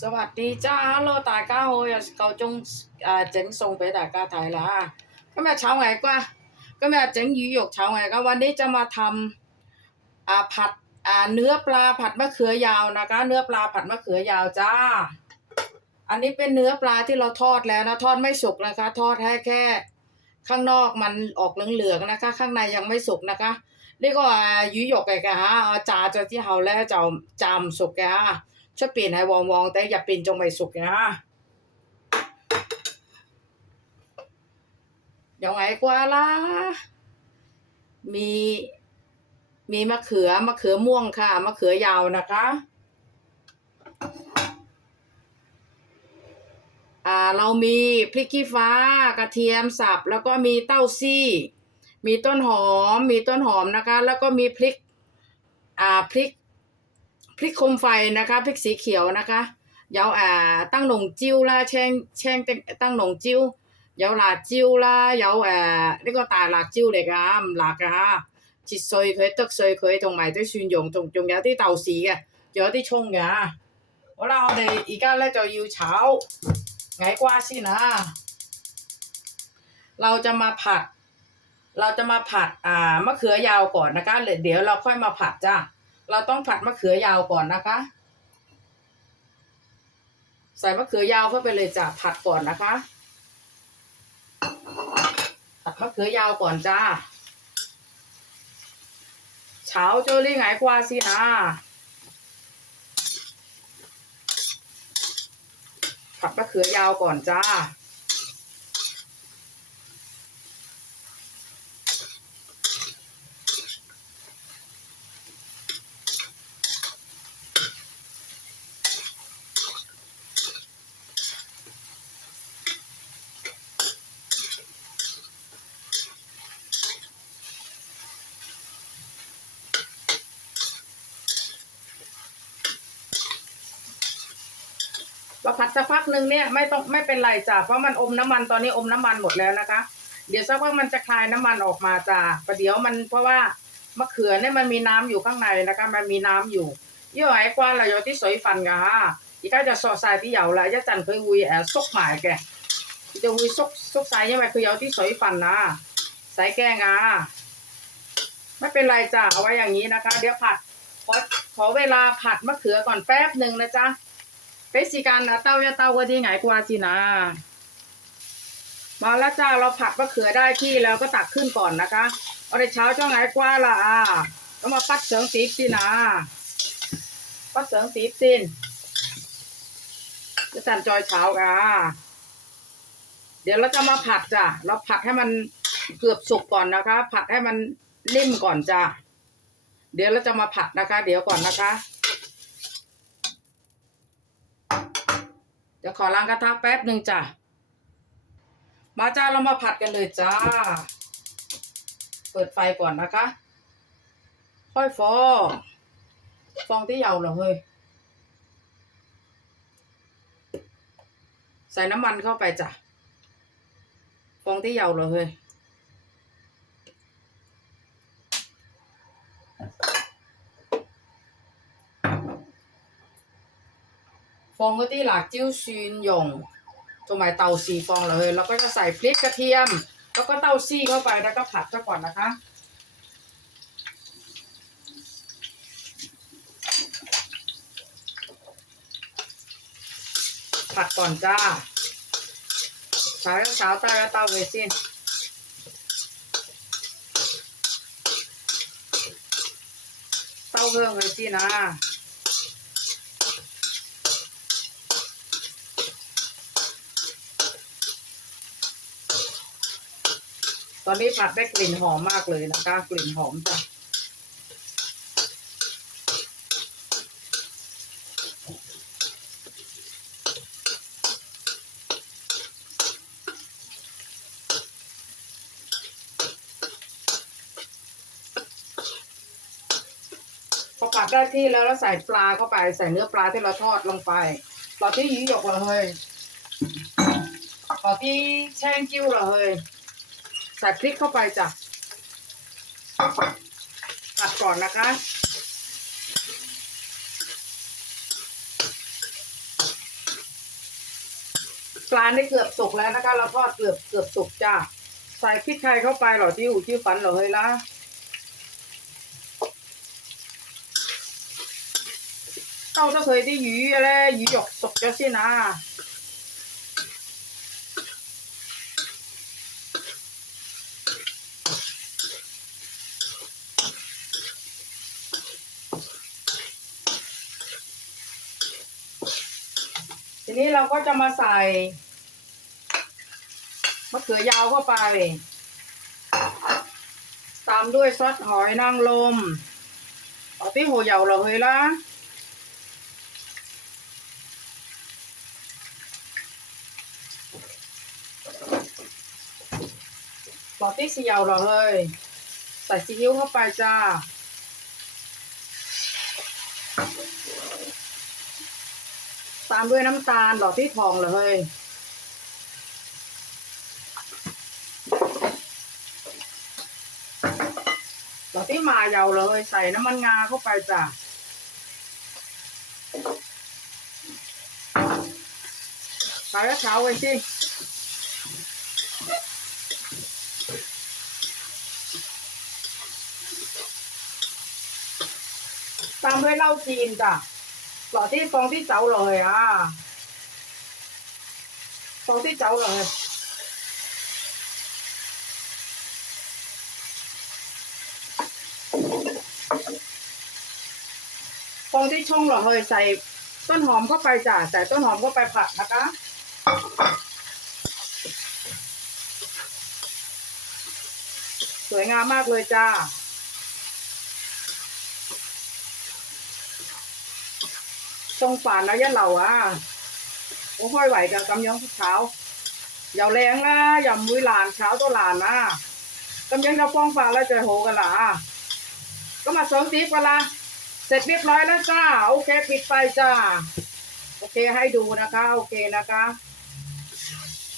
สวัสดีจ้า，hello 大家好，又够钟诶整餸俾大家睇啦。今日炒矮瓜，今日整鱼肉炒矮瓜วันนี้จะมาทำอ่าผัดอ่าเนื้อปลาผัดมะเขือยาวนะคะ เนื้อปลาผัดมะเขือยาวจ้า อันนี้เป็นเนื้อปลาที่เราทอดแล้วนะทอดไม่สุกนะคะ ทอดแค่แค่ ข้างนอกมันออกเหลืองๆนะคะ ข้างในยังไม่สุกนะคะ呢个诶鱼肉嚟嘅吓，我炸咗之后咧就炸唔熟嘅 ช่วยเปลี่ยนให้วองวเป็นจงใบสุกนะยังไงกว่าล่ะ มี มีมะเขือมะเขือม่วงค่ะมะเขือยาวนะคะอ่าเรามีพริกขี้ฟ้ากระเทียมสับแล้วก็มีเต้าซี่ มีต้นหอม มีต้นหอมนะคะ แล้วก็มีพริกอ่าพริก พริกคมไฟนะคะ พริกสีเขียวนะคะ有诶灯笼椒啦，青青的灯笼椒，有辣椒啦，有诶呢、个大辣椒嚟㗎，唔辣㗎吓，切碎佢，剁碎佢，同埋啲蒜蓉，仲仲有啲豆豉嘅，仲有啲葱嘅吓。好啦，我哋而家咧就要炒矮瓜先啊，เราจะมาผัด เราจะมาผัดอ่ามะเขือยาวก่อนนะคะเดี๋ยวเราค่อยมาผัดจ้า เราต้องผัดมะเขือยาวก่อนนะคะ ใส่มะเขือยาวเข้าไปเลยจ้ะผัดก่อนนะคะ ผัดมะเขือยาวก่อนจ้าเฉาโจลี่ไงกว่าสินะผัดมะเขือยาวก่อนจ้า เราผัดสักพักหนึ่งเนี่ยไม่ต้องไม่เป็นไรจ้ะเพราะมันอมน้ำมันตอนนี้อมน้ำมันหมดแล้วนะคะ เดี๋ยวสักพักมันจะคลายน้ำมันออกมาจ้ะประเดี๋ยวมันเพราะว่ามะเขือเนี่ยมันมีน้ำอยู่ข้างในนะคะ มันมีน้ำอยู่ยี่ห้อไอ้กว่าลราโยที่สวยฟันกะฮะอีกาจะสอดสายที่เหยาละยะจันเคยวุยแอบซกหมายแกจะวุยซกซกสายยังไงคือเหยาที่สวยฟันนะสายแกงอะไม่เป็นไรจ้ะเอาไว้อย่างนี้นะคะ เดี๋ยวผัดขอขอเวลาผัดมะเขือก่อนแป๊บหนึ่งนะจ๊ะ 俾时间啊，兜一兜嗰啲矮瓜先啊。มาแล้วจ้าเราผัดมะเขือได้ที่แล้วก็ตักขึ้นก่อนนะคะ我哋炒咗矮瓜啦啊，咁啊毕上碟先啊，毕上碟先，一阵再炒噶。เดี๋ยวเราจะมาผัดจ้ะ เราผัดให้มันเกือบสุกก่อนนะคะ ผัดให้มันนิ่มก่อนจ้ะ เดี๋ยวเราจะมาผัดนะคะ เดี๋ยวก่อนนะคะ เดี๋ยวขอล้างกระทะแป๊บหนึ่งจ้ะ มาจ้าเรามาผัดกันเลยจ้า เปิดไฟก่อนนะคะ ค่อยฟองฟองที่ยาวเหรอเฮ้ย ใส่น้ำมันเข้าไปจ้ะ ฟองที่ยาวเหรอเฮ้ย 放嗰啲辣椒、蒜蓉同埋豆豉放落去，แล้วก็จะใส่พริกกระเทียม แล้วก็เต้าซี่เข้าไปแล้วก็ผัดซะก่อนนะคะ ผัดก่อนจ้าเช้าเช้าเต้าเต้าไว้สิเต้าเพิ่มไว้สินะ ตอนนี้ผัดได้กลิ่นหอมมากเลยนะคะ กลิ่นหอมจ้ะพอผัดได้ที่แล้วเราใส่ปลาเข้าไปใส่เนื้อปลาที่เราทอดลงไปต่อที่หยีหยกเลยต่อที่แช่งกิ้วเลย ใส่พริกเข้าไปจ้ะผัดก่อนนะคะ ปลาได้เกือบสุกแล้วนะคะ เราทอดเกือบเกือบสุกจ้าใส่พริกไทยเข้าไปหรอที่หูชื่อฝันหรอเฮ้ยละเต้าจะเคยได้หยีอะไรหยีหยกสุกจะสินะ ทีนี้เราก็จะมาใส่มะเขือยาวเข้าไป ตามด้วยซอสหอยนางรมเอาที่หัวเหยาเราเลยละบอกที่สีเยาเราเลย ใส่ซีอิ๊วเข้าไปจ้า ตามด้วยน้ำตาลดอกที่ทองเลยดอกที่มาเยาเลย ใส่น้ำมันงาเข้าไปจ้ะใส่กระเช้าไว้สิตามด้วยเหล้าจีนจ้ะ หล่อที่ฟองที่เจ้าเลยอะฟองที่เจ้าเลยฟองที่ช่องเหรอเฮยใส่ต้นหอมเข้าไปจ้ะใส่ต้นหอมเข้าไปผัดนะคะสวยงามมากเลยจ้า ตรงฝานแล้วยันเหล่าอะโอ้ค่อยไหวกับกำยองเช้าอย่าแรงนะอย่ามือหลานเช้าตัวหลานนะกำยังจะฟ้องฝ่าแล้วจะโหกันล่ะก็มาเสริมตีกันละเสร็จเรียบร้อยแล้วจ้าโอเคปิดไฟจ้าโอเคให้ดูนะคะโอเคนะคะ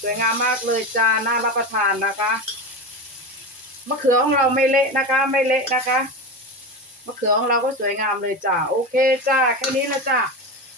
สวยงามมากเลยจ้าน่ารับประทานนะคะมะเขือของเราไม่เละนะคะ ไม่เละนะคะมะเขือของเราก็สวยงามเลยจ้าโอเคจ้าแค่นี้แล้วจ้า